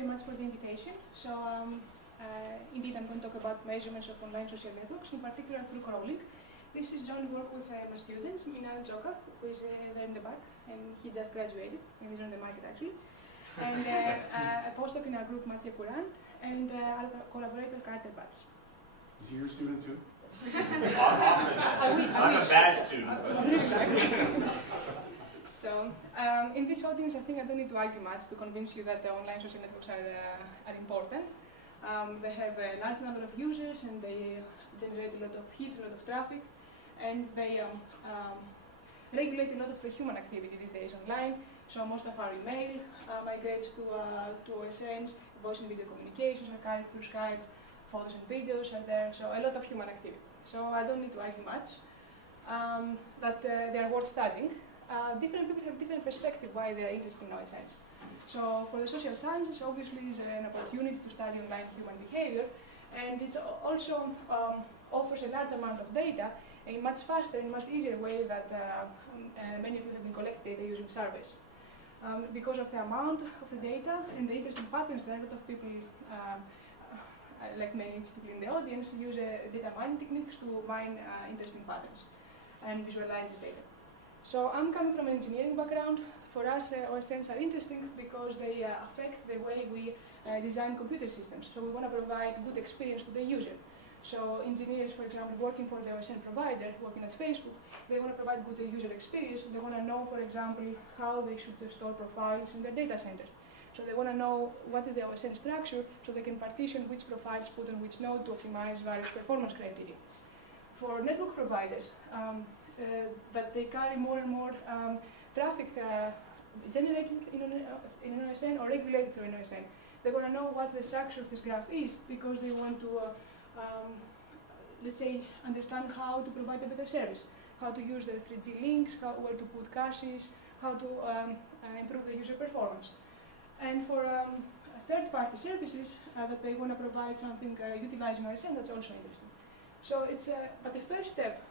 very much for the invitation. So indeed, I'm going to talk about measurements of online social networks, in particular through crawling. This is joint work with my students, Minal Joka, who is there in the back, and he just graduated, and he's on the market actually. And a postdoc in our group, Mathieu Courant, and our collaborator, Carter Batts. Is he your student too? I'm a bad student. So, in this audience, I think I don't need to argue much to convince you that the online social networks are important. They have a large number of users, and they generate a lot of hits, a lot of traffic, and they regulate a lot of the human activity these days online. So most of our email migrates to OSNs, voice and video communications are carried through Skype, photos and videos are there, so a lot of human activity. So I don't need to argue much that they are worth studying. Different people have different perspective why they are interested in OSNs. So for the social sciences, obviously, is an opportunity to study online human behavior, and it also offers a large amount of data in a much faster and much easier way that many of you have been collecting data using surveys. Because of the amount of the data and the interesting patterns, there are a lot of people, like many people in the audience, use data mining techniques to mine interesting patterns and visualize this data. So I'm coming from an engineering background. For us, OSNs are interesting because they affect the way we design computer systems. So we want to provide good experience to the user. So engineers, for example, working for the OSN provider, working at Facebook, they want to provide good user experience. They want to know, for example, how they should store profiles in their data center. So they want to know what is the OSN structure so they can partition which profiles put on which node to optimize various performance criteria. For network providers, that they carry more and more traffic generated in an OSN or regulated through an OSN. They want to know what the structure of this graph is because they want to, let's say, understand how to provide a better service, how to use the 3G links, where to put caches, how to improve the user performance. And for third-party services that they want to provide something utilizing OSN, that's also interesting. So it's but the first step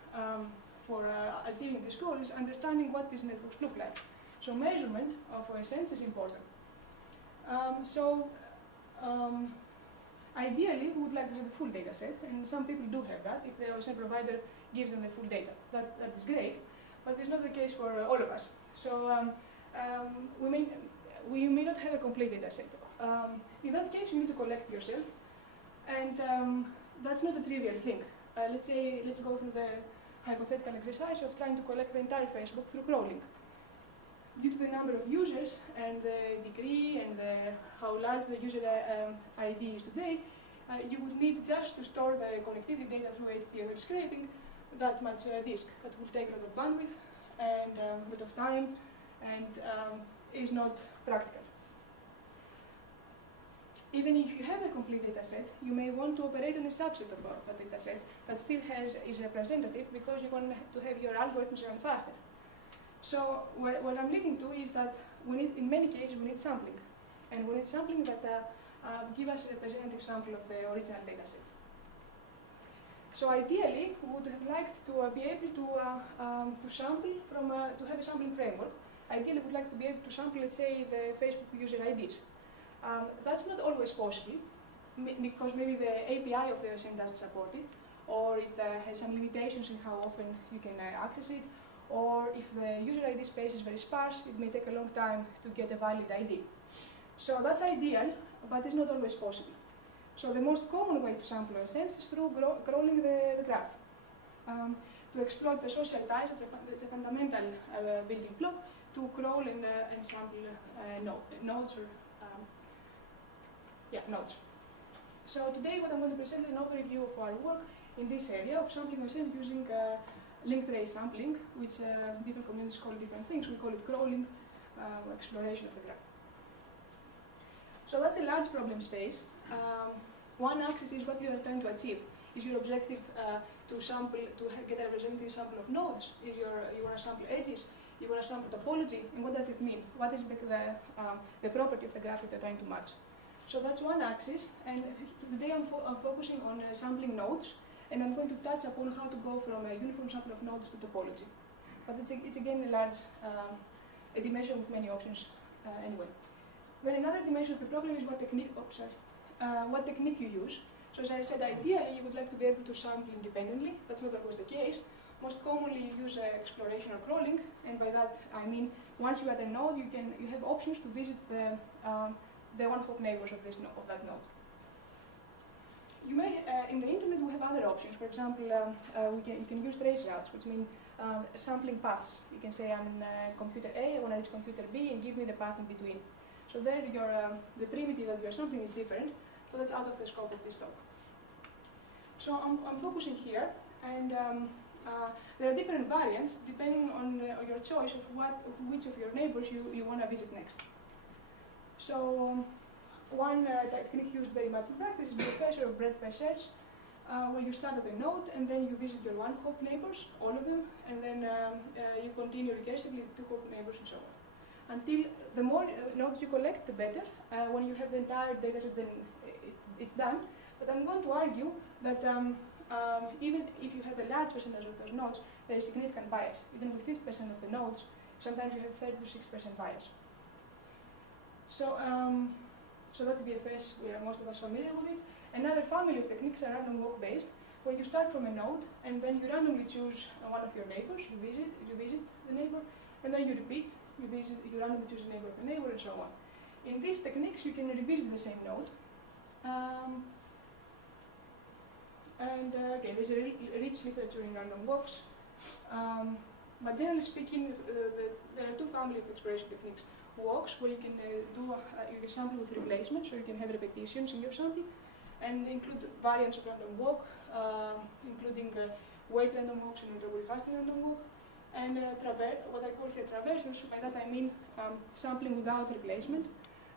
for achieving this goal is understanding what these networks look like. So measurement of OSNs is important. Ideally, we would like to have a full data set, and some people do have that if the OSN provider gives them the full data. That is great, but it's not the case for all of us. So we may not have a complete data set. In that case, you need to collect yourself, and that's not a trivial thing. Let's go through the hypothetical exercise of trying to collect the entire Facebook through crawling. Due to the number of users and the degree and how large the user ID is today, you would need just to store the connectivity data through HTML scraping that much disk. That will take a lot of bandwidth and a lot of time and is not practical. Even if you have a complete data set, you may want to operate on a subset of that data set that still is representative because you want to have your algorithms run faster. So what I'm leading to is that in many cases, we need sampling. And we need sampling that give us a representative sample of the original data set. So ideally, we would have liked to be able to sample from, to have a sampling framework. Ideally, we would like to be able to sample, let's say, the Facebook user IDs. That's not always possible, because maybe the API of the OSN doesn't support it, or it has some limitations in how often you can access it, or if the user ID space is very sparse, it may take a long time to get a valid ID. So that's ideal, but it's not always possible. So the most common way to sample OSNs is through crawling the graph. To exploit the social ties, it's a fundamental building block to crawl and sample nodes or nodes. So today what I'm going to present is an overview of our work in this area of sampling OSNs using linked array sampling, which different communities call different things. We call it crawling or exploration of the graph. So that's a large problem space. One axis is what you are trying to achieve. Is your objective to sample, to get a representative sample of nodes? Is you want to sample edges? You want to sample topology? And what does it mean? What is the property of the graph that you're trying to match? So that's one axis, and today I'm focusing on sampling nodes, and I'm going to touch upon how to go from a uniform sample of nodes to topology. But it's again a large a dimension with many options anyway. Then another dimension of the problem is what technique you use. So as I said, ideally you would like to be able to sample independently. That's not always the case. Most commonly you use exploration or crawling, and by that I mean once you add a node, you have options to visit the one-hop neighbors of that node. You may in the internet we have other options. For example, you can use trace routes, which mean sampling paths. You can say I'm in computer A, I want to reach computer B, and give me the path in between. So there, the primitive that you're sampling is different, so that's out of the scope of this talk. So I'm focusing here, and there are different variants depending on your choice of which of your neighbors you want to visit next. So one technique used very much in practice is BFS, or breadth-first search, where you start at a node and then you visit your one-hop neighbors, all of them, and then you continue recursively two-hop neighbors and so on. Until the more nodes you collect, the better. When you have the entire dataset, then it's done. But I'm going to argue that even if you have a large percentage of those nodes, there is significant bias. Even with 50% of the nodes, sometimes you have 30 to 6% bias. So that's BFS. Most of us are familiar with it. Another family of techniques are random walk based, where you start from a node and then you randomly choose one of your neighbors. You visit the neighbor, and then you repeat. You randomly choose a neighbor of a neighbor, and so on. In these techniques, you can revisit the same node. Again, there's a rich literature in random walks. But generally speaking, there are two families of exploration techniques. Walks, where you can you can sample with replacement, so you can have repetitions in your sample, and include variants of random walk, including weight random walks and interval fasting random walk. And what I call here traversals, by that I mean sampling without replacement,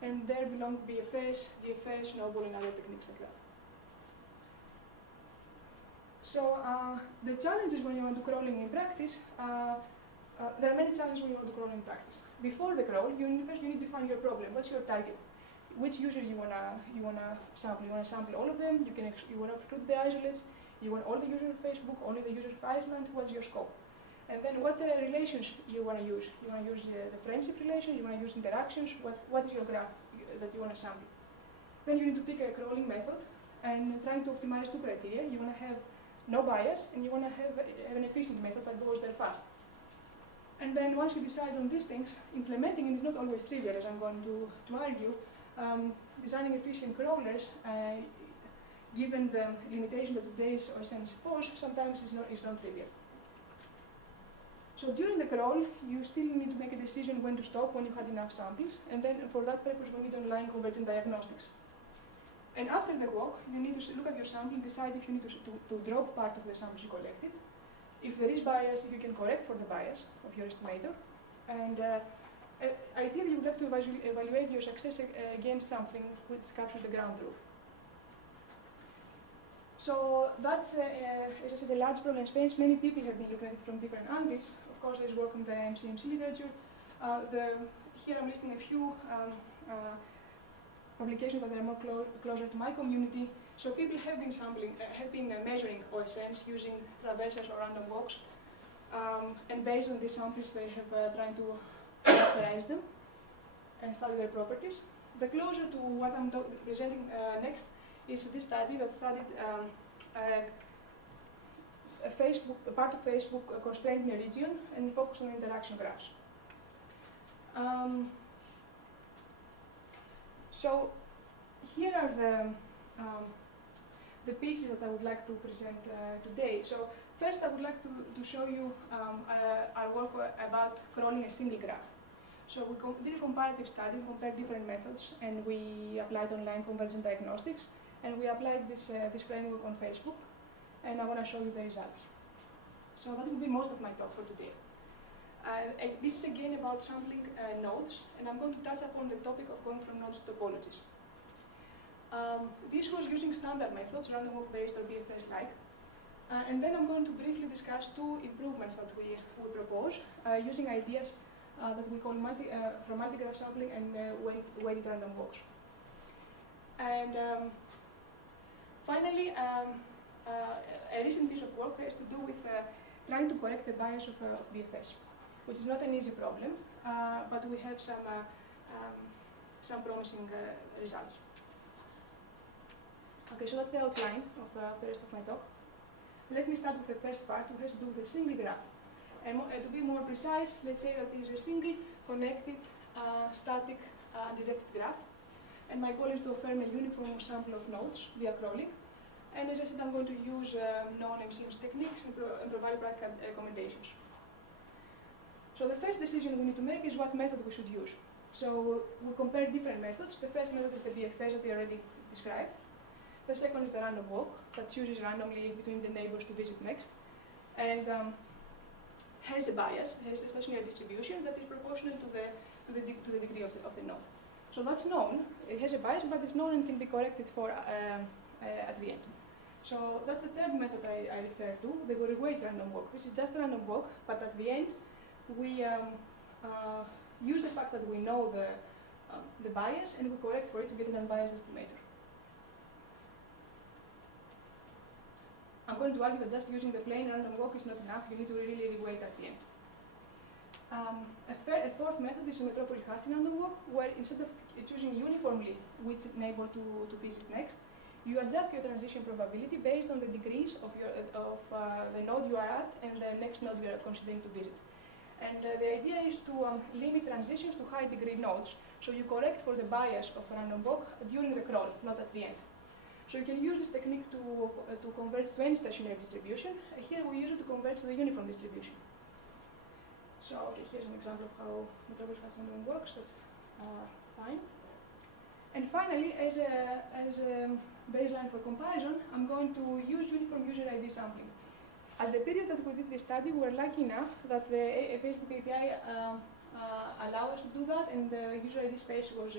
and there belong BFS, DFS, snowball, and other techniques like that. So the challenges when you want to crawling in practice, there are many challenges when you want to crawl in practice. Before the crawl, first you need to find your problem. What's your target? Which user you wanna sample? You wanna sample all of them? You wanna exclude the isolates? You want all the users of Facebook? Only the users of Iceland? What's your scope? And then what relations you want to use? You want to use the friendship relation? You want to use interactions? What is your graph that you want to sample? Then you need to pick a crawling method and trying to optimize two criteria. You want to have no bias, and you want to have an efficient method that goes there fast. And then once you decide on these things, implementing it is not always trivial, as I'm going to argue. Designing efficient crawlers, given the limitation that today's OSNs pose, sometimes is not trivial. So during the crawl, you still need to make a decision when to stop, when you had enough samples, and then for that purpose we need online convergent diagnostics. And after the walk, you need to look at your sample and decide if you need to drop part of the samples you collected. If there is bias, if you can correct for the bias of your estimator. And ideally, you would have to evaluate your success against something which captures the ground truth. So that's, as I said, a large problem in space. Many people have been looking at it from different angles. Of course, there's work in the MCMC literature. Here I'm listing a few publications that are more closer to my community. So people have been measuring OSNs using traversals or random walks. And based on these samples, they have tried to characterize them and study their properties. The closer to what I'm presenting next is this study that studied a part of Facebook constrained in a region and focused on interaction graphs. So here are the pieces that I would like to present today. So first I would like to show you our work about crawling a single graph. So we did a comparative study, we compared different methods, and we applied online convergent diagnostics, and we applied this framework on Facebook, and I want to show you the results. So that will be most of my talk for today. This is again about sampling nodes, and I'm going to touch upon the topic of going from nodes to topologies. This was using standard methods, random walk-based or BFS-like. And then I'm going to briefly discuss two improvements that we propose using ideas that we call from multi-graph sampling and weighted random walks. And finally, a recent piece of work has to do with trying to correct the bias of BFS, which is not an easy problem, but we have some some promising results. Okay, so that's the outline of the rest of my talk. Let me start with the first part, which has to do with a single graph. And to be more precise, let's say that it is a single connected static directed graph. And my goal is to affirm a uniform sample of nodes via crawling. And as I said, I'm going to use known MCMs techniques and provide practical recommendations. So the first decision we need to make is what method we should use. So we compare different methods. The first method is the VFS that we already described. The second is the random walk that chooses randomly between the neighbors to visit next, and has a bias, has a stationary distribution that is proportional to the degree of the node. So that's known. It has a bias, but it's known and can be corrected for at the end. So that's the third method I refer to, the weight random walk. This is just a random walk, but at the end we use the fact that we know the bias and we correct for it to get an unbiased estimator. I'm going to argue that just using the plain random walk is not enough. You need to really weight at the end. A fourth method is a metropoly-Hastings random walk, where instead of choosing uniformly which neighbor to visit next, you adjust your transition probability based on the degrees of the node you are at and the next node you are considering to visit. And the idea is to limit transitions to high degree nodes, so you correct for the bias of a random walk during the crawl, not at the end. So you can use this technique to converge to any stationary distribution. Here we use it to converge to the uniform distribution. So okay, here's an example of how metropoly-Hastings random works. That's fine. And finally, as a baseline for comparison, I'm going to use uniform user ID sampling. At the period that we did this study, we were lucky enough that the Facebook API allowed us to do that, and the user ID space was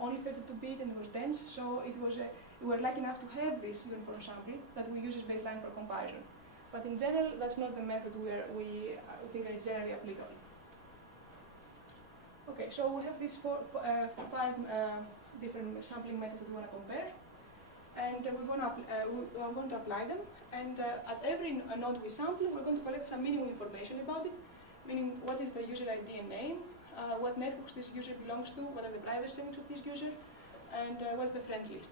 only 32-bit and it was dense, so we were lucky enough to have this uniform sampling that we use as baseline for comparison. But in general, that's not the method where we think is generally applicable. Okay, so we have these five different sampling methods that we want to compare, and I'm going to apply them. And at every node we sample, we're going to collect some minimum information about it, meaning what is the user ID and name, what networks this user belongs to, what are the privacy settings of this user, and what's the friend list.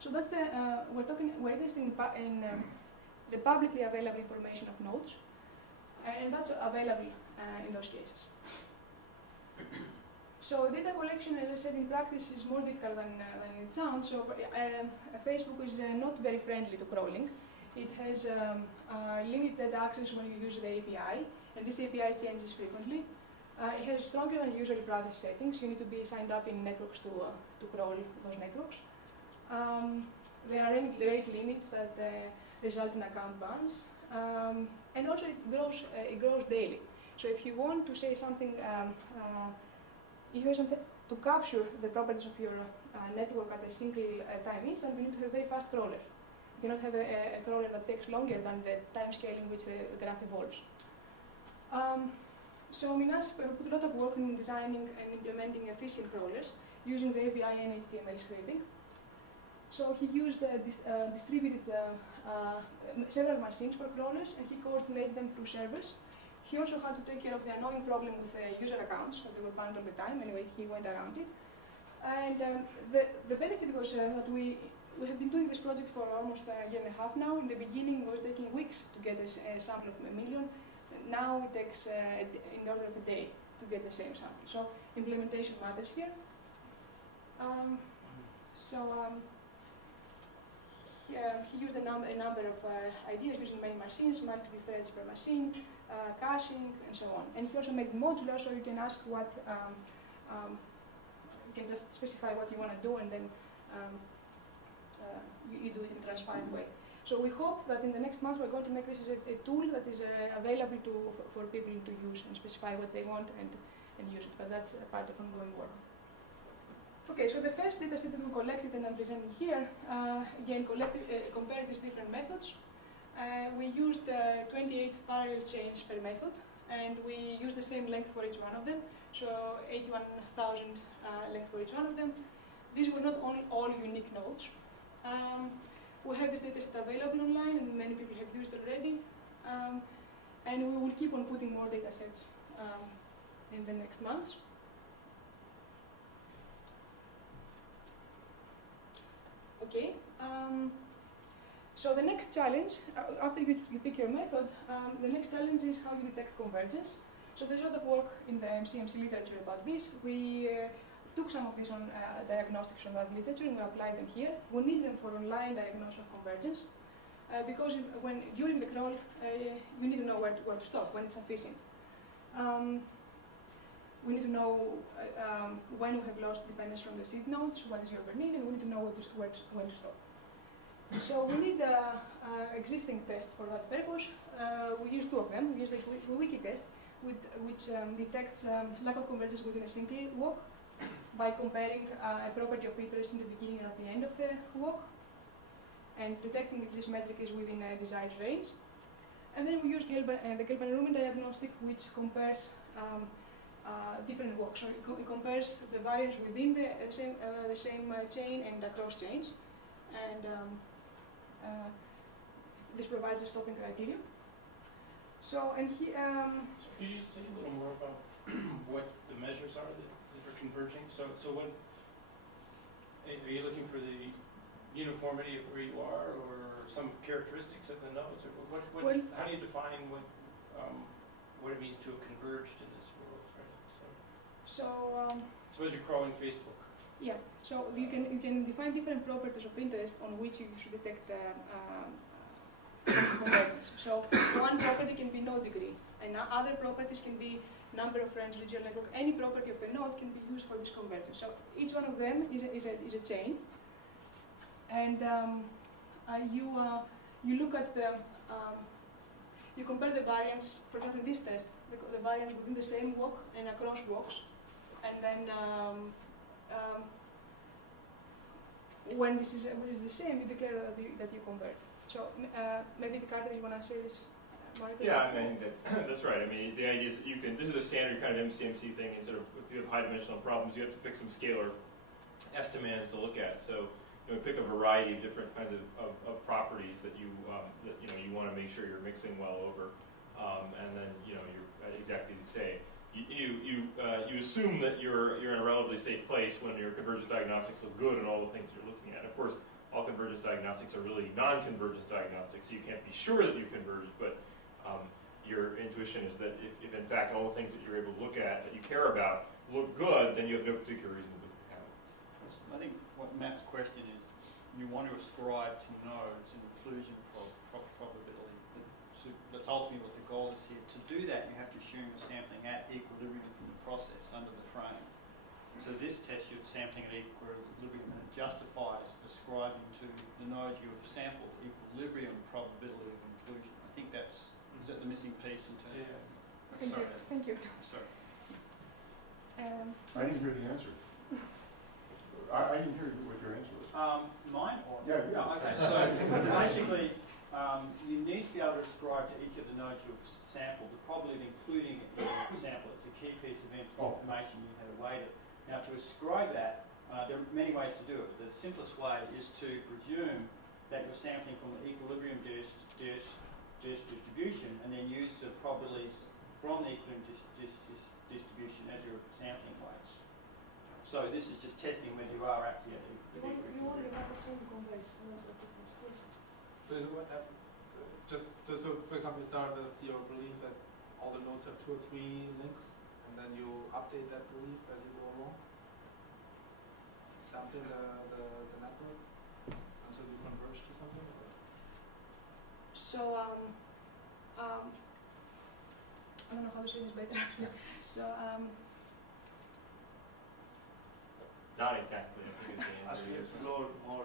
So that's we're interested in the publicly available information of nodes, and that's available in those cases. So data collection, as I said, in practice is more difficult than it sounds. So Facebook is not very friendly to crawling. It has limited access when you use the API, and this API changes frequently. It has stronger than usual privacy settings. You need to be signed up in networks to crawl those networks. There are rate limits that result in account bans, and also it grows daily. So if you want to say something, to capture the properties of your network at a single time instant, you need to have a very fast crawler. You cannot have a crawler that takes longer than the time scale in which the graph evolves. So Minas put a lot of work in designing and implementing efficient crawlers using the API and HTML scraping. So he used distributed several machines for crawlers, and he coordinated them through servers. He also had to take care of the annoying problem with user accounts that they were banned all the time. Anyway, he went around it. And the benefit was that we have been doing this project for almost a year and a half now. In the beginning, it was taking weeks to get a sample of 1 million. Now it takes in the order of a day to get the same sample. So implementation matters here. He used a number of ideas using many machines, multiple threads per machine, caching, and so on. And he also made modular, so you can ask what, you can just specify what you want to do, and then you do it in a transparent way. So we hope that in the next months we're going to make this as a tool that is available for people to use and specify what they want and use it. But that's a part of ongoing work. Okay, so the first data set that we collected and I'm presenting here, again, compared these different methods. We used 28 parallel chains per method, and we used the same length for each one of them, so 81,000 length for each one of them. These were not all unique nodes. We have this dataset available online, and many people have used it already. And we will keep on putting more datasets in the next months. Okay. So the next challenge, after you pick your method, the next challenge is how you detect convergence. So there's a lot of work in the MCMC literature about this. We took some of this on diagnostics from that literature and we applied them here. We need them for online diagnosis of convergence because during the crawl, you need to know where to stop, when it's sufficient. We need to know when we have lost dependence from the seed nodes, what is your need, and we need to know when to stop. So we need existing tests for that purpose. We use two of them. We use the wiki test, which detects lack of convergence within a single walk by comparing a property of interest in the beginning and at the end of the walk, and detecting if this metric is within a desired range. And then we use the Gelban-Rubin diagnostic, which compares different walks. So it compares the variance within the same chain and across chains. And this provides a stopping criterion. So, and he... Could you say a little more about what the measures are that are converging? So when are you looking for the uniformity of where you are, or some characteristics of the nodes, or how do you define what it means to have converged in this world, right? So suppose you're crawling Facebook. Yeah. So you can define different properties of interest on which you should detect convergence. So one property can be node degree, and other properties can be number of friends, regional network. Any property of a node can be used for this convergence. So each one of them is a chain, and you look at the you compare the variance. For example, in this test, the variance within the same walk and across walks, and then when this is the same, you declare that you convert. So maybe Carter, you want to say this? Yeah, I mean, that's right. I mean, the idea is that you can, this is a standard kind of MCMC thing, and sort of if you have high dimensional problems, you have to pick some scalar estimates to look at. So pick a variety of different kinds of properties that you want to make sure you're mixing well over, and then you're exactly as you say. You assume that you're in a relatively safe place when your convergence diagnostics look good and all the things you're looking at. Of course, all convergence diagnostics are really non-convergence diagnostics, so you can't be sure that you converge, but your intuition is that if in fact all the things that you're able to look at that you care about look good, then you have no particular reason to look at it. I think what Matt's question is, you want to ascribe to nodes an inclusion probability. That's ultimately what the goal is here. To do that, you have to assume you're sampling at equilibrium from the process under the frame. So this test, you're sampling at equilibrium, and it justifies ascribing to the node you have sampled equilibrium probability of inclusion. I think is that the missing piece in terms of... Thank you. Sorry. I didn't hear the answer. I didn't hear what your answer was. Mine? Or? Yeah. No, okay, so basically, you need to be able to ascribe to each of the nodes you've sampled the probability of including it in your sample. It's a key piece of information you have awaited. Now, to ascribe that, there are many ways to do it. The simplest way is to presume that you're sampling from the equilibrium distribution and then use the probabilities from the equilibrium distribution as your sampling weights. So this is just testing whether you are actually at equilibrium. You want to have a chain converge, and that's what this is. So for example, you start with your belief that all the nodes have 2 or 3 links, and then you update that belief as you go along, sampling the network until you converge to something? Or? So I don't know how to say this better actually. So Not exactly, I think is the As answer. you explore more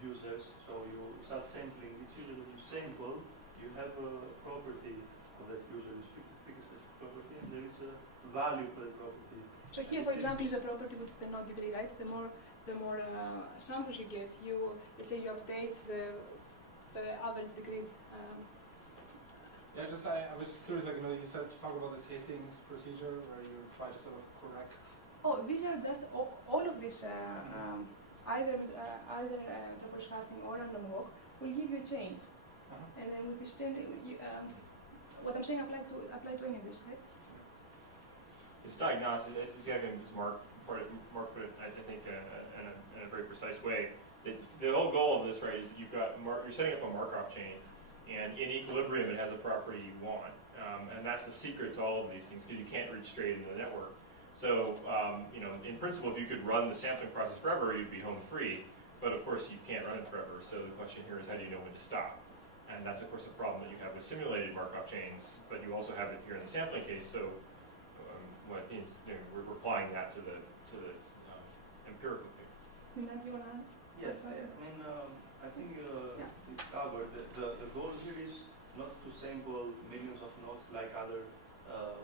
users, so you start sampling, it's usually when you sample, you have a property of that user, you pick a specific property, and there is a value for the property. So here, for example, is a property which is the node degree, right? The more samples you get, let's say you update the average degree. Yeah, I was just curious, like, you said to talk about this Hastings procedure where you try to sort of correct. Oh, these are just all of this, either traverse casting or random walk will give you a chain. And then with this chain, what I'm saying apply to any of this, right? It's diagnostic. It's exactly as Mark put it, I think, in a very precise way. The whole goal of this, right, is you've got you're setting up a Markov chain, and in equilibrium it has a property you want, and that's the secret to all of these things because you can't reach straight into the network. So, in principle, if you could run the sampling process forever, you'd be home free. But of course, you can't run it forever. So the question here is, how do you know when to stop? And that's, of course, a problem that you have with simulated Markov chains. But you also have it here in the sampling case. So, what means we're applying that to the empirical case. Minant, you want to add? Yes, I think it's covered. The goal here is not to sample millions of nodes like other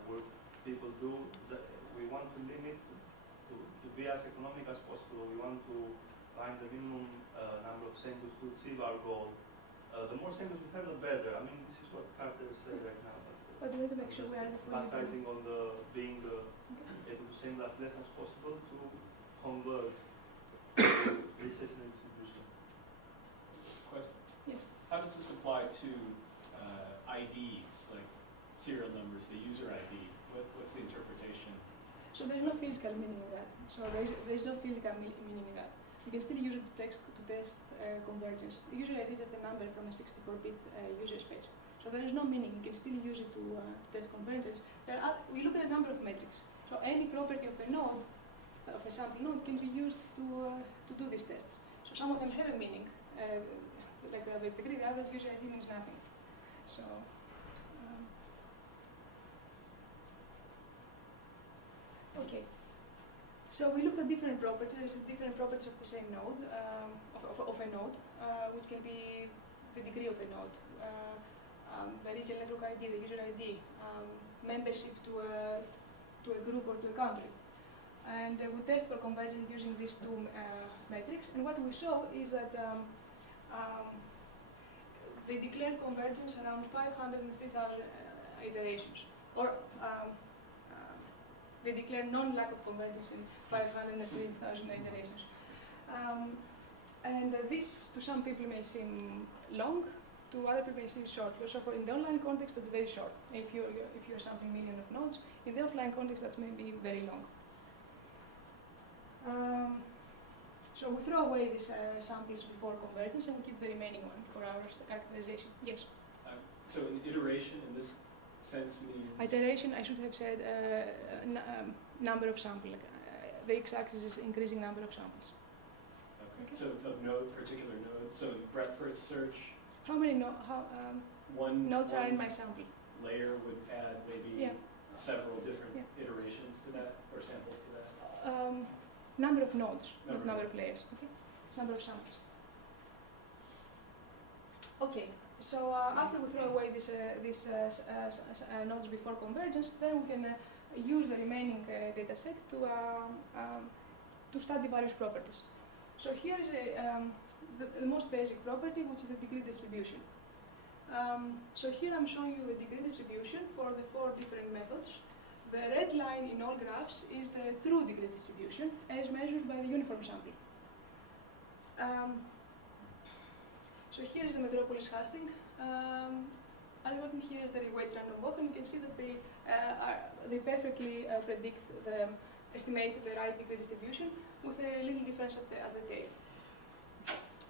work people do. We want to limit to be as economic as possible. We want to find the minimum number of samples to achieve our goal. The more samples we have, the better. I mean, this is what Carter said right now. But we need to make sure we are emphasizing on the being able to sample as less as possible to converge research and distribution. Question? Yes. How does this apply to IDs, like serial numbers, the user ID? What's the interpretation? So there's no physical meaning in that. So there's no physical meaning in that. You can still use it to test convergence. User ID is just a number from a 64-bit user space. So there is no meaning. You can still use it to test convergence. We look at a number of metrics. So any property of a node, of a sample node, can be used to do these tests. So some of them have a meaning. Like the degree, the average user ID means nothing. So. Okay. So we looked at different properties of the same node, of a node, which can be the degree of the node, the regional network ID, the user ID, membership to a group or to a country. And we test for convergence using these two metrics. And what we saw is that they declare convergence around 503,000 iterations, or they declare non-lack of convergence in 503,000 iterations. And this, to some people, may seem long, to other people, may seem short. So in the online context, that's very short. If you're sampling million of nodes, in the offline context, that's maybe very long. So we throw away these samples before convergence, and we keep the remaining one for our characterization. Yes? So an iteration in this sense means? Iteration, I should have said number of samples. The x-axis is increasing number of samples. Okay. So of particular nodes. So breadth first search. How many nodes are in my sample? Layer would add maybe several different iterations to that, or samples to that. Number of nodes, not number of layers. Okay, number of samples. Okay. So after we throw away these nodes before convergence, then we can use the remaining data set to study various properties. So here is the most basic property, which is the degree distribution. So here I'm showing you the degree distribution for the 4 different methods. The red line in all graphs is the true degree distribution as measured by the uniform sample. So here is the Metropolis Hastings algorithm. Here is the reweight random walk, and you can see that they perfectly predict estimate the right degree distribution with a little difference at the tail.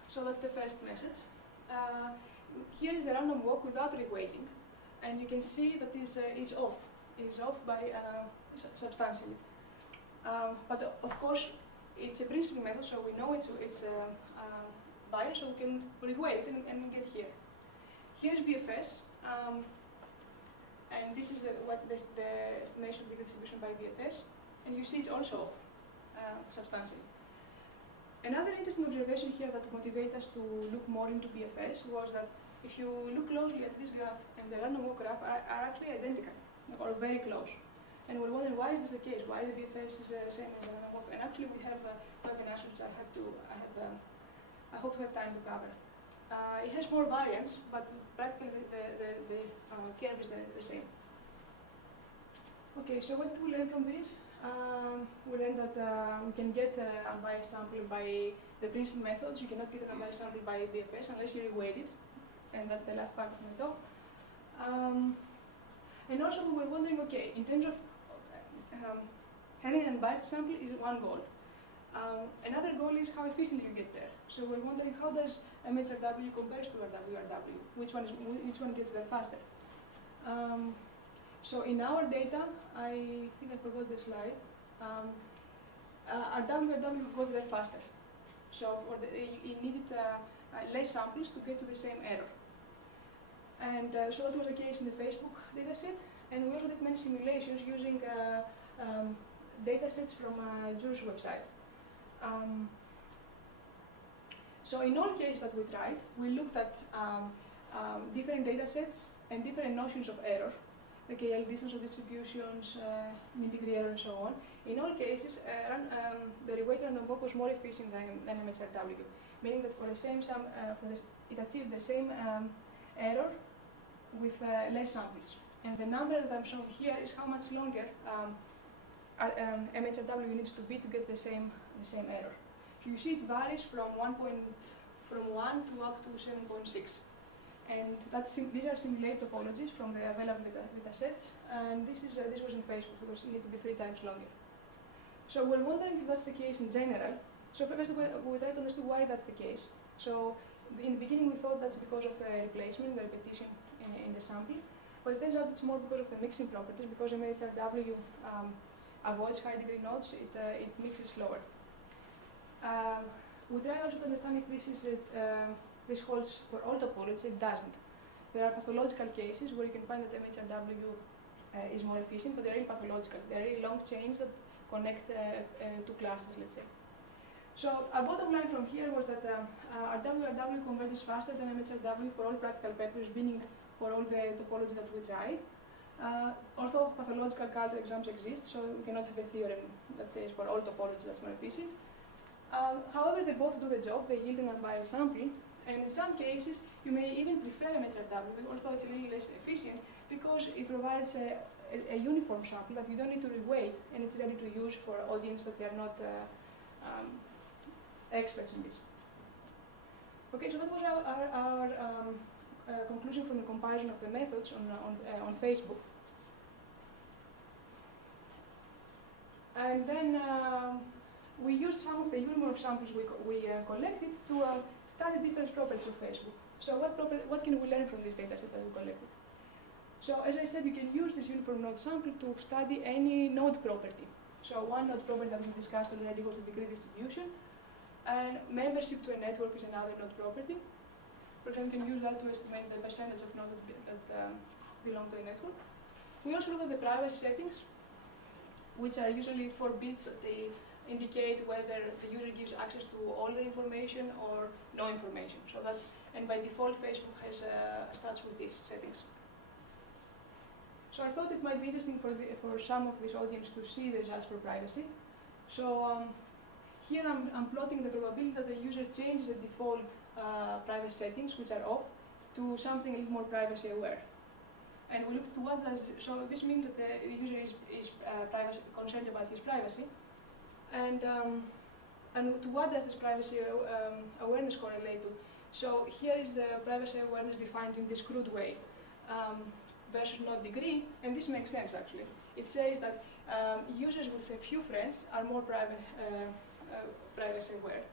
So that's the first message. Here is the random walk without reweighting, and you can see that is off. It's off by substantially. But of course, it's a principal method, so we know it's biased, so we can reweight it and get here. Here's BFS, and this is the estimation of the distribution by BFS, and you see it's also substantially. Another interesting observation here that motivated us to look more into BFS was that if you look closely at this graph and the random walk graph are actually identical, or very close. And we're wondering, why is this the case? Why the BFS is the same as the random walk? And actually we have an answer which I hope to have time to cover. It has more variance, but practically the curve is the same. Okay, so what did we learn from this? We learned that we can get an unbiased sample by the principal methods. You cannot get an unbiased sample by BFS unless you reweight it, and that's the last part of my talk. And also we were wondering, okay, in terms of having an unbiased sample is one goal. Another goal is how efficiently you get there. So we're wondering how does MHRW compares to WRW? Which one gets there faster? So in our data, I think I forgot the slide. Our WRW got there faster. So it needed less samples to get to the same error. And so that was the case in the Facebook dataset. And we also did many simulations using datasets from Jure's website. So in all cases that we tried, we looked at different datasets and different notions of error, the KL distance of distributions, mean degree error, and so on. In all cases, the reweighted random walk was more efficient than MHRW, meaning that for the same it achieved the same error with less samples. And the number that I'm showing here is how much longer MHRW needs to be to get the same error. So you see it varies from 1 to up to 7.6. And these are simulated topologies from the available datasets, and this was in Facebook because it needs to be 3 times longer. So we're wondering if that's the case in general. So first we tried to understand why that's the case. So in the beginning we thought that's because of the replacement, the repetition in the sample, but it turns out it's more because of the mixing properties, because MHRW avoids high degree nodes, it mixes slower. We try also to understand if this holds for all topologies. It doesn't. There are pathological cases where you can find that MHRW is more efficient, but they're really pathological. They're really long chains that connect two clusters, let's say. So our bottom line from here was that our WRW converges faster than MHRW for all practical purposes, meaning for all the topologies that we try. Although pathological culture exams exist, so we cannot have a theorem that says for all topologies that's more efficient. However, they both do the job. They yield an unbiased sample, and in some cases, you may even prefer MHRW, although it's a little less efficient, because it provides a uniform sample that you don't need to reweight, and it's ready to use for audience that they are not experts in this. Okay, so that was our conclusion from the comparison of the methods on Facebook. And then we used some of the uniform samples we collected to study different properties of Facebook. So what can we learn from this data set that we collected? So as I said, you can use this uniform node sample to study any node property. So one node property that we discussed already was the degree distribution. And membership to a network is another node property. For example, you can use that to estimate the percentage of nodes that belong to a network. We also look at the privacy settings, which are usually 4 bits that they indicate whether the user gives access to all the information or no information. So that's, and by default, Facebook starts with these settings. So I thought it might be interesting for some of this audience to see the results for privacy. So here I'm plotting the probability that the user changes the default privacy settings, which are off, to something a little more privacy aware. And we looked at what does, so this means that the user is concerned about his privacy. And to what does this privacy awareness correlate to? So here is the privacy awareness defined in this crude way, versus node degree, and this makes sense actually. It says that users with a few friends are more privacy aware.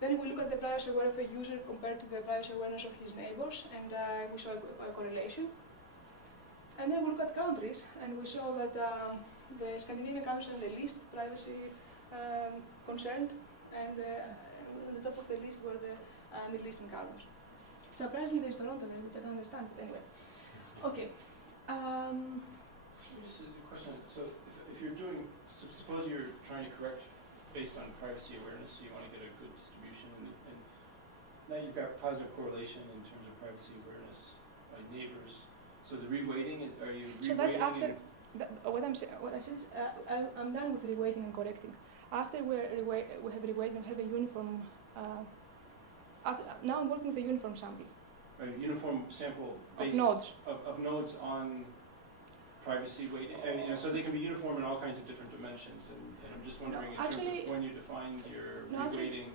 Then we look at the privacy aware of a user compared to the privacy awareness of his neighbors, and we saw a correlation. And then we look at countries, and we saw that the Scandinavian countries are the least privacy concerned, and at the top of the list were the Middle Eastern countries. Surprisingly, there's Toronto, which I don't understand, but anyway. Okay. Just a question. So if you're doing, suppose you're trying to correct based on privacy awareness, so you want to get a good distribution, and now you've got positive correlation in terms of privacy awareness by neighbors. So the reweighting, are you reweighting? So that's after, what I said is, I'm done with reweighting and correcting. After we have reweighted and have a uniform, now I'm working with a uniform sample. A uniform sample of nodes. Of nodes on privacy weighting, and so they can be uniform in all kinds of different dimensions. And I'm just wondering, in terms of when you define your reweighting,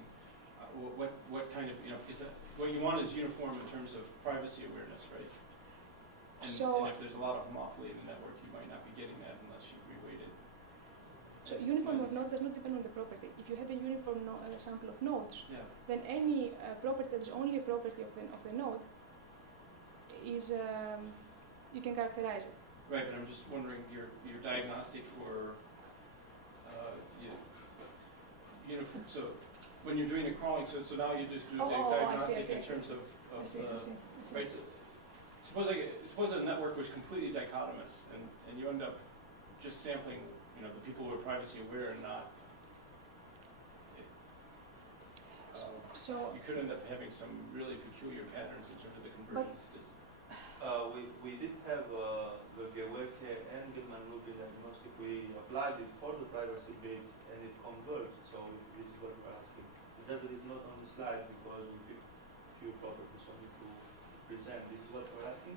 what kind of, is that what you want is uniform in terms of privacy awareness, right? And So- if there's a lot of homophily in the network, you might not be getting that unless you reweighted. So uniform or not does not depend on the property. If you have a uniform sample of nodes, Yeah. then any property that is only a property of the node is you can characterize it. Right, but I'm just wondering your diagnostic for uniform. So when you're doing a crawling, so now you just do a diagnostic I see. in terms of I see. right. So suppose a network was completely dichotomous, and you end up just sampling, the people who are privacy aware and not. So You could end up having some really peculiar patterns in terms of the convergence. We did have the Geweke and Gilman-Rubin diagnostic. We applied it for the privacy bits and it converged. So this is what we're asking. It just is not on the slide because we picked few properties only to present. This is what we're asking.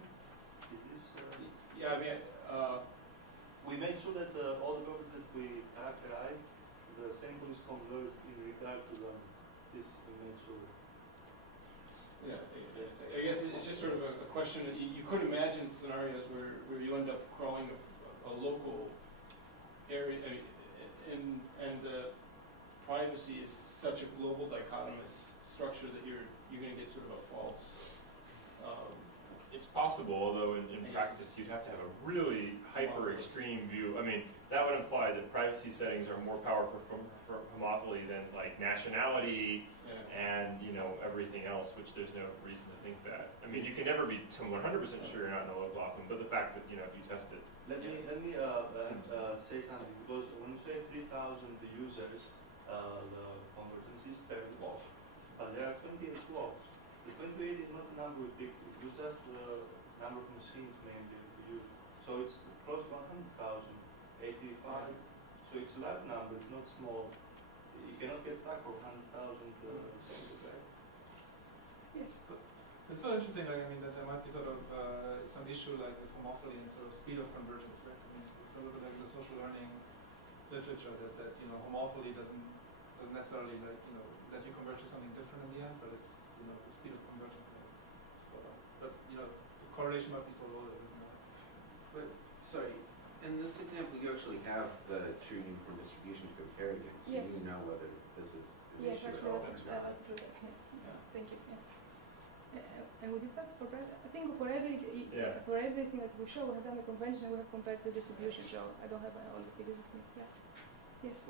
Is this? Yeah, I mean, we made sure that all the properties that we characterized, the sample is converged in regard to them. This we made sure. yeah, I guess it's just sort of a question that you could imagine scenarios where you end up crawling a local area, and privacy is such a global dichotomous structure that you're going to get sort of a false. It's possible, although in Yes. practice you'd have to have a really hyper extreme view. I mean, that would imply that privacy settings are more powerful for homophily than like nationality and everything else, which there's no reason to think that. I mean, you can never be 100% sure you're not in a local optimum, but the fact that if you test it. Let me say something, because when you say 3,000 users, the convergence is very low, but there are 28 blocks. The 28 is not a number we picked. It's just the number of machines mainly to use. So it's close to 100,000, 85. So it's a large number. It's not small. You cannot get stuck for 100,000 samples, right? yes. It's so interesting, like, that there might be sort of some issue like with homophily and sort of speed of convergence, right? It's a little bit like the social learning literature that homophily doesn't necessarily let you converge to something different in the end, but it's the speed of convergence. But the correlation might be so low that it doesn't matter. But sorry, in this example, you actually have the true uniform distribution to compare against, so Yes. you know whether this is an Yes, issue at actually, all. that's true. Yeah. Thank you. And we did that for I think for everything that we show, we have done the convention and we have compared the distribution. So I don't have all the figures with me. Yeah. Yes.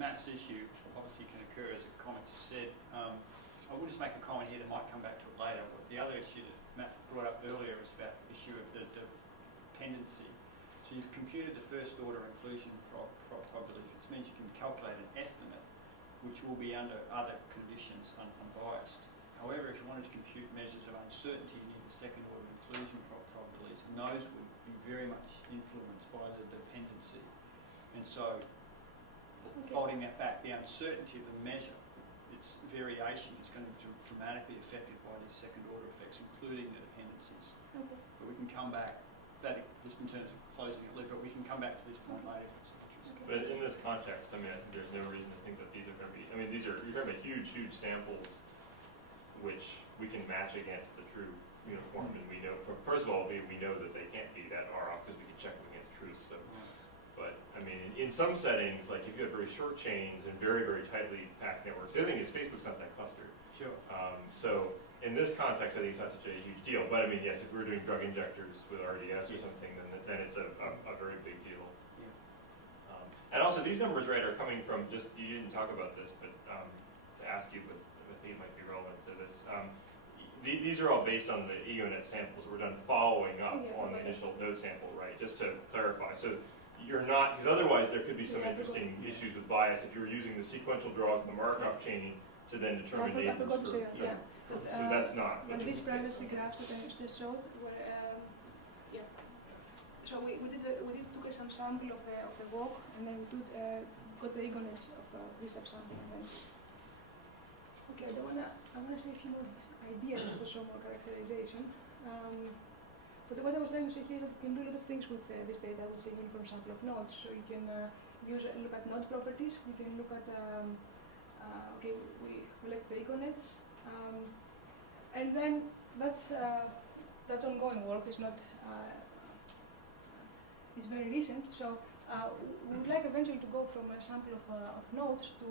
Matt's issue obviously can occur, as the comments have said. I will just make a comment here that might come back to it later. But the other issue that Matt brought up earlier is about the issue of the dependency. So you've computed the first order inclusion probability, which means you can calculate an estimate which will be under other conditions unbiased. However, if you wanted to compute measures of uncertainty, you need the second order inclusion probabilities, and those would be very much influenced by the dependency. And so, folding that back, the uncertainty of the measure, its variation is going to be dramatically affected by these second order effects, including the dependencies. Okay. But we can come back, just in terms of closing the loop, but we can come back to this point later if it's of interest. Okay. But in this context, I think there's no reason to think that these are going to be. You're talking about huge samples, which we can match against the true uniform, and we know. First of all, we know that they can't be that far off because we can check them against truth. So. But, in some settings, like if you have very short chains and very, very tightly packed networks, the other thing is Facebook's not that clustered. Sure. So in this context, I think it's not such a huge deal. But, yes, if we're doing drug injectors with RDS or something, then it's a very big deal. Yeah. And also, these numbers, right, are coming from you didn't talk about this, but to ask you, but I think it might be relevant to this. These are all based on the EONet samples that were done following up on the initial node sample, right, just to clarify. So you're not, because otherwise there could be some interesting issues with bias if you were using the sequential draws in the Markov chain to then determine I neighbors. forgot to say that, So that's not. And That's these privacy graphs that I just showed were, So we took some sample of the walk, and then we got the egonets of this subsample. And then, okay, I wanna say a few more ideas for some more characterization. But what I was trying to say here is that you can do a lot of things with this data. I would say uniform sample of nodes. So you can look at node properties. You can look at we collect the egonets, and then that's that's ongoing work. It's not. It's very recent. So we would like eventually to go from a sample of nodes to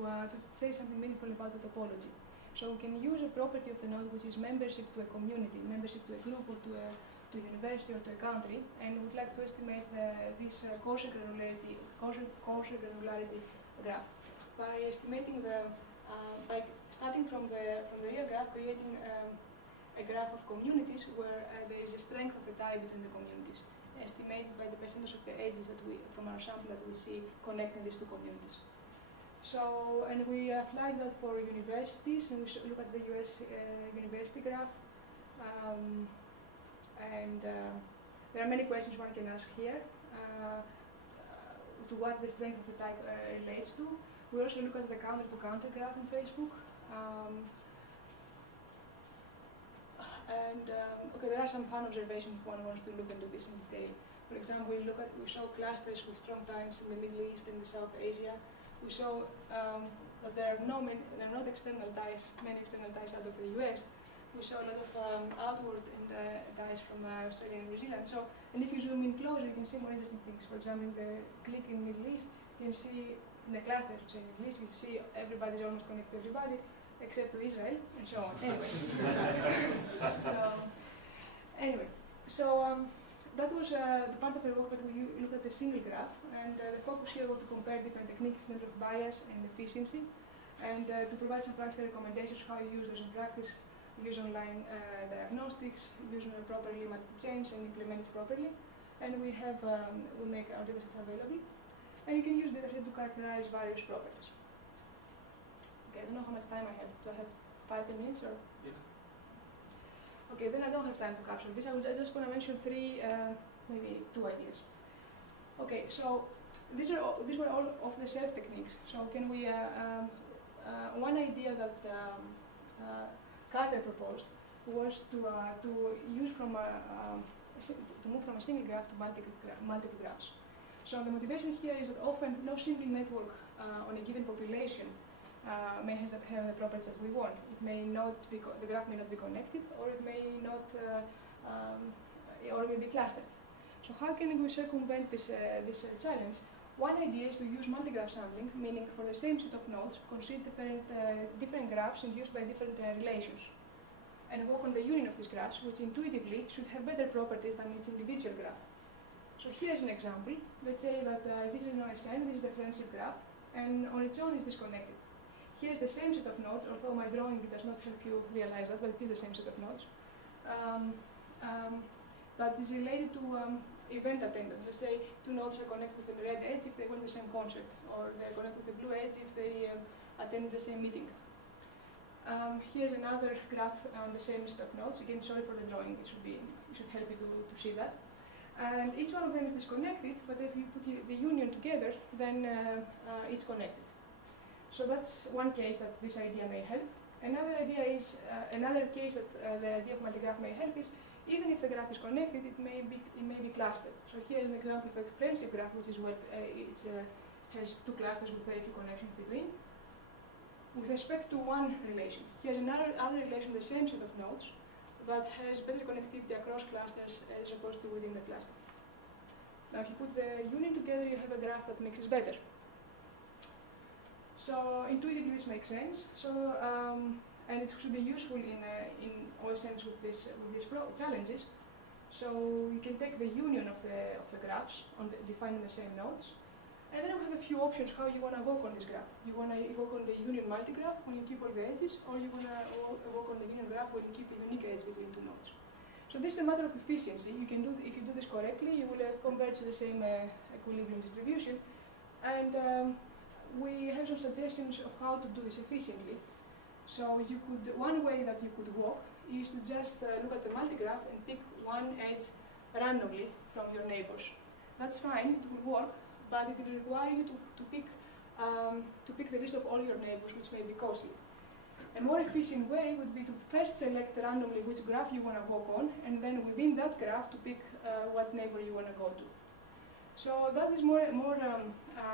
say something meaningful about the topology. So we can use a property of the node, which is membership to a community, membership to a group, or to a university or to a country, and we would like to estimate this coarser granularity graph by estimating by starting from the real graph, creating a graph of communities where there is a strength of the tie between the communities, estimated by the percentage of the edges that from our sample that we see connecting these two communities. So, and we applied that for universities, and we look at the US university graph. There are many questions one can ask here. To what the strength of the type relates to. We also look at the counter-to-counter graph in Facebook. Okay, there are some fun observations if one wants to look into this in detail. For example, we show clusters with strong ties in the Middle East and South Asia. We show that there are not external ties, many external ties out of the US. We saw a lot of outward ties from Australia and New Zealand. So, and if you zoom in closer, you can see more interesting things. For example, in the click in Middle East, you can see in the cluster, in Middle East, you can see everybody's almost connected to everybody, except to Israel, and so on. So that was the part of the work that we looked at the single graph, and the focus here was to compare different techniques in terms of bias and efficiency, and to provide some practical recommendations how you use those in practice. Use online diagnostics, use properly limited change, and implement it properly. And we make our datasets available. And you can use dataset to characterize various properties. Okay, I don't know how much time I have. Do I have 5 minutes or? Yeah. Okay, then I don't have time to capture this. I'm just going to mention maybe two ideas. Okay, so these were all off-the-shelf techniques. So can we? One idea that Carter proposed was to move from a single graph to multiple graphs. So the motivation here is that often no single network on a given population may have the properties that we want. It may not be the graph may not be connected, or it may not, or it may be clustered. So how can we circumvent this challenge? One idea is to use multigraph sampling, meaning for the same set of nodes, consider different graphs induced by different relations, and work on the union of these graphs, which intuitively should have better properties than each individual graph. So here's an example. Let's say that this is an OSN, this is the friendship graph, and on its own is disconnected. Here's the same set of nodes, although my drawing does not help you realize that, but it is the same set of nodes. That is related to event attendance. Let's say two nodes are connected with the red edge if they went to the same concert, or they're connected with the blue edge if they attended the same meeting. Here's another graph on the same set of nodes. Again, sorry for the drawing. It should help you to see that. And each one of them is disconnected, but if you put the union together, then it's connected. So that's one case that this idea may help. Another case that the idea of multigraph may help is even if the graph is connected, it may be clustered. So here is an example of a friendship graph, which is what has two clusters with very few connections between. With respect to one relation, here's another relation, the same set of nodes, that has better connectivity across clusters as opposed to within the cluster. Now, if you put the union together, you have a graph that mixes better. So intuitively, this makes sense. So and it should be useful in OSNs with these challenges. So you can take the union of the graphs defined on the same nodes, and then we have a few options how you want to work on this graph. You want to work on the union multigraph when you keep all the edges, or you want to work on the union graph when you keep a unique edge between two nodes. So this is a matter of efficiency. You can if you do this correctly, you will converge to the same equilibrium distribution. And we have some suggestions of how to do this efficiently. So one way that you could walk is to just look at the multigraph and pick one edge randomly from your neighbors. That's fine, it will work, but it will require you to pick the list of all your neighbors, which may be costly. A more efficient way would be to first select randomly which graph you want to walk on, and then within that graph to pick what neighbor you want to go to. So that is more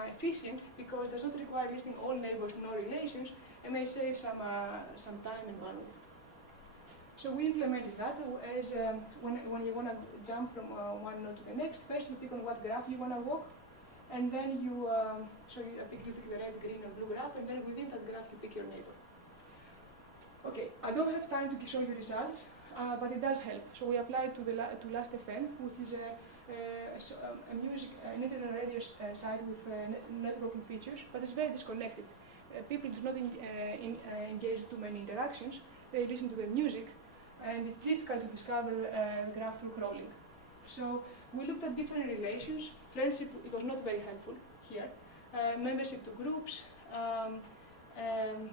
efficient because it does not require listing all neighbors with no relations. It may save some time and bandwidth. So we implemented that as when you want to jump from one node to the next. First, you pick on what graph you want to walk, and then you pick the red, green, or blue graph, and then within that graph you pick your neighbor. Okay, I don't have time to show you results, but it does help. So we applied to Last.fm, which is a music, an internet radio site with networking features, but it's very disconnected. People do not engage too many interactions. They listen to the music, and it's difficult to discover the graph through crawling. So we looked at different relations. Friendship, it was not very helpful here. Membership to groups,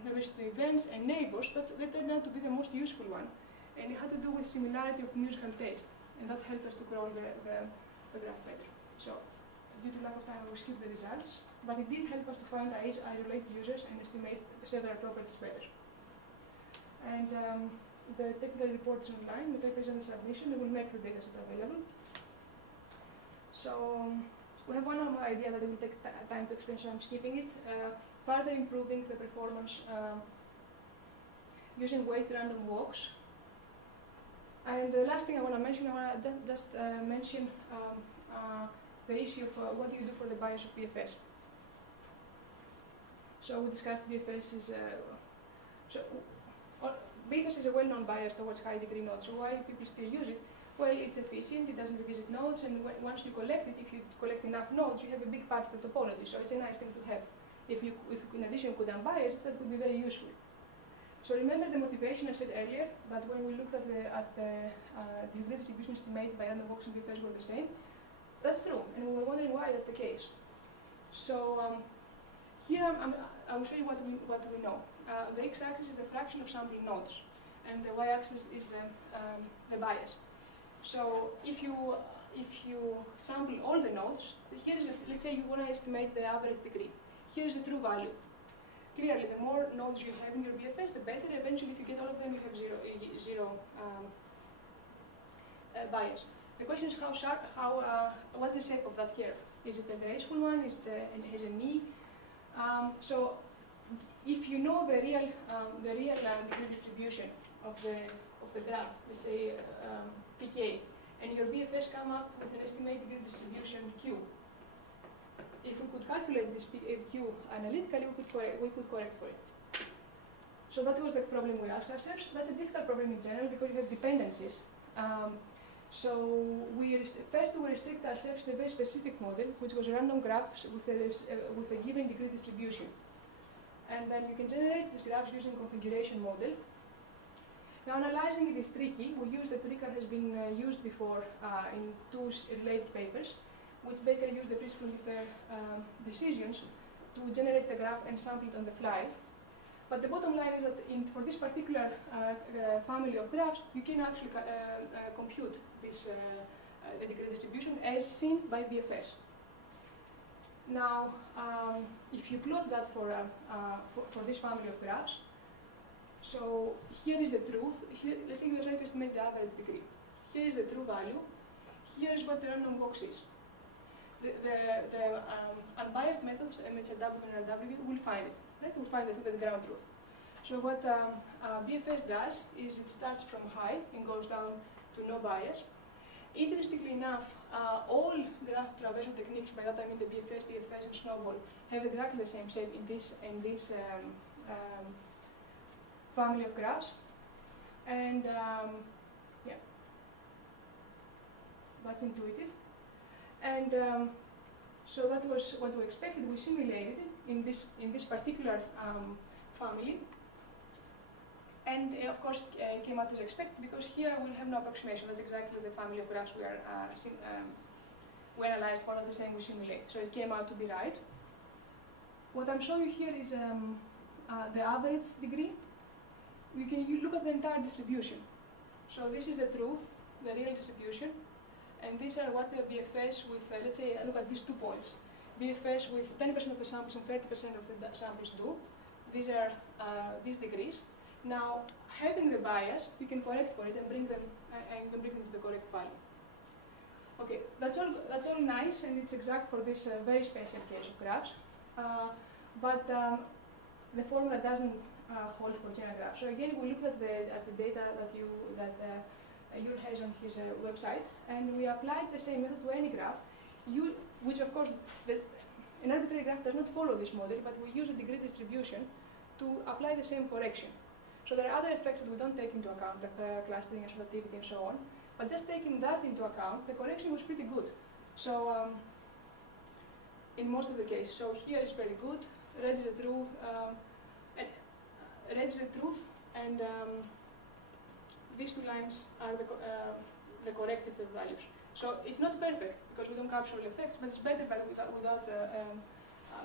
membership to events, and neighbors, that turned out to be the most useful one. And it had to do with similarity of musical taste, and that helped us to crawl the graph better. So due to lack of time, I will skip the results, but it did help us to find isolate users and estimate several properties better. And the technical report is online, the paper is under submission, and we'll make the dataset available. So we have one more idea that it will take time to explain, so I'm skipping it. Further improving the performance using weight random walks. And the last thing I want to mention, I want to just mention the issue of what do you do for the bias of BFS. So we discussed BFS is BFS is a well-known bias towards high-degree nodes. So why people still use it? Well, it's efficient. It doesn't revisit nodes, and once you collect it, if you collect enough nodes, you have a big part of the topology. So it's a nice thing to have. If you in addition could unbias, that would be very useful. So remember the motivation I said earlier, that when we looked at the degree distribution estimated by random walks and BFS were the same. That's true, and we were wondering why that's the case. So here I will show you what we know. The x-axis is the fraction of sample nodes, and the y-axis is the bias. So if you sample all the nodes, here is let's say you want to estimate the average degree. Here is the true value. Clearly, the more nodes you have in your BFS, the better. Eventually, if you get all of them, you have zero bias. The question is what's the shape of that curve? Is it a graceful one? Is it has a knee? So if you know the real degree distribution of the graph, let's say PK, and your BFS come up with an estimated degree distribution Q. If we could calculate this Q analytically, we could correct for it. So that was the problem we asked ourselves. That's a difficult problem in general because you have dependencies. So first we restrict ourselves to a very specific model, which was random graphs with a given degree distribution. And then you can generate these graphs using configuration model. Now analyzing it is tricky. We use the trick that has been used before in two related papers, which basically use the principal infer decisions to generate the graph and sample it on the fly. But the bottom line is that for this particular family of graphs, you can actually compute this the degree distribution as seen by BFS. Now, if you plot that for this family of graphs, so here is the truth. Here, let's say you are trying to estimate the average degree. Here is the true value. Here is what the random walks is. The unbiased methods, MHRW and RW, will find it. Right? Will find the ground truth. So what BFS does is it starts from high and goes down to no bias. Interestingly enough, all graph traversal techniques, by that I mean the BFS, TFS, and snowball, have exactly the same shape in this family of graphs. And yeah, that's intuitive. And so that was what we expected. We simulated it in this particular family. And of course, it came out as expected because here we'll have no approximation. That's exactly the family of graphs we analyzed for, not the same we simulate. So it came out to be right. What I'm showing you here is the average degree. You look at the entire distribution. So this is the truth, the real distribution. And these are what the BFS with, let's say, look at these 2 points. BFS with 10% of the samples and 30% of the samples do. These are these degrees. Now, having the bias, you can correct for it and bring them to the correct value. Okay, that's all nice, and it's exact for this very special case of graphs. But the formula doesn't hold for general graph. So again, we looked at the data that Yul has on his website, and we applied the same method to any graph, which of course, an arbitrary graph does not follow this model, but we use a degree distribution to apply the same correction. So there are other effects that we don't take into account, like clustering and sortativity and so on, but just taking that into account, the correction was pretty good. So in most of the cases, so here is very good, red is the truth, and these two lines are the corrected values. So it's not perfect because we don't capture all effects, but it's better without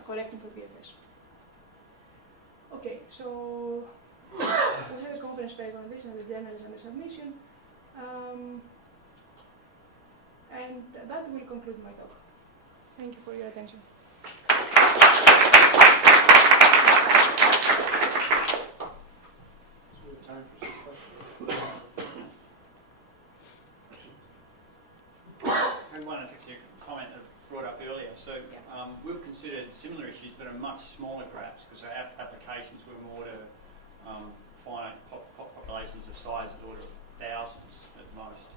correcting for PFS. Okay, so we have a conference paper on this, and the journal is under submission. And that will conclude my talk. Thank you for your attention. So we have time for some questions. And one is actually a comment that brought up earlier. So we've considered similar issues, but on much smaller graphs, because our applications were more to finite populations of size of the order of thousands at most.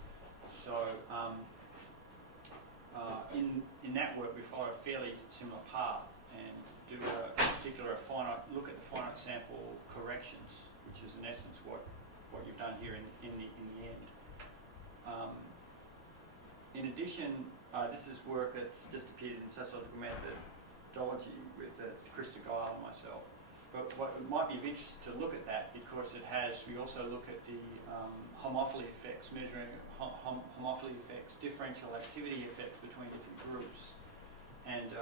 So in that work, we follow a fairly similar path and do a particular look at the finite sample corrections, which is in essence what you've done here in the end. In addition, this is work that's just appeared in sociological methodology with Krista Guile and myself. But what it might be of interest to look at that because we also look at the homophily effects, measuring homophily effects, differential activity effects between different groups. And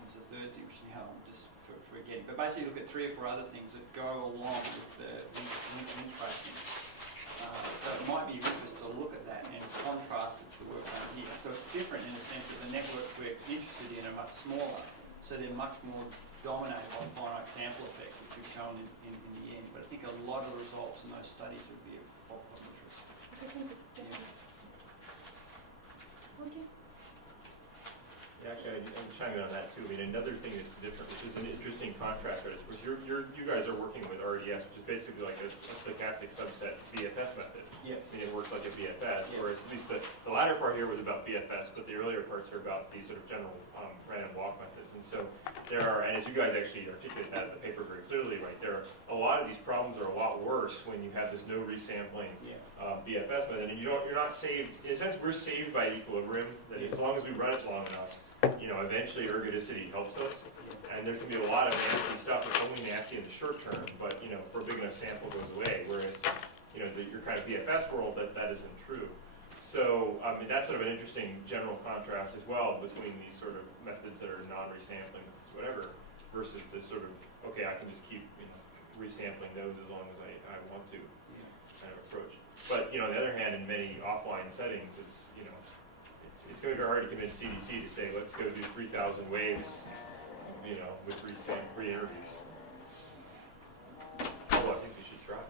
what's the third thing, which now I'm just forgetting. But basically look at 3 or 4 other things that go along with the link tracing. So it might be of interest to look at that and contrast it to the work done here. So it's different in the sense that the networks we're interested in are much smaller, so they're much more dominated by finite sample effects, which we've shown in the end. But I think a lot of the results in those studies would be of interest. Okay, thank you. Okay. Yeah, actually, I'm chiming on that too. I mean, another thing that's different, which is an interesting contrast, right, is you guys are working with RDS, which is basically like a stochastic subset BFS method. Yeah. I mean, it works like a BFS, whereas at least the latter part here was about BFS, but the earlier parts are about these sort of general random walk methods. And so there are, and as you guys actually articulated that in the paper very clearly, right, there are a lot of these problems are a lot worse when you have this no resampling BFS method, and you're not saved. In a sense, we're saved by equilibrium. That as long as we run it long enough, eventually ergodicity helps us. And there can be a lot of nasty stuff that's only nasty in the short term, but for a big enough sample goes away. Whereas your kind of BFS world, that isn't true. So I mean, that's sort of an interesting general contrast as well between these sort of methods that are non-resampling methods, whatever, versus the sort of okay, I can just keep resampling those as long as I want to kind of approach. But on the other hand, in many offline settings, it's it's going to be hard to convince CDC to say let's go do 3,000 waves, with 3 interviews. Although I think we should try.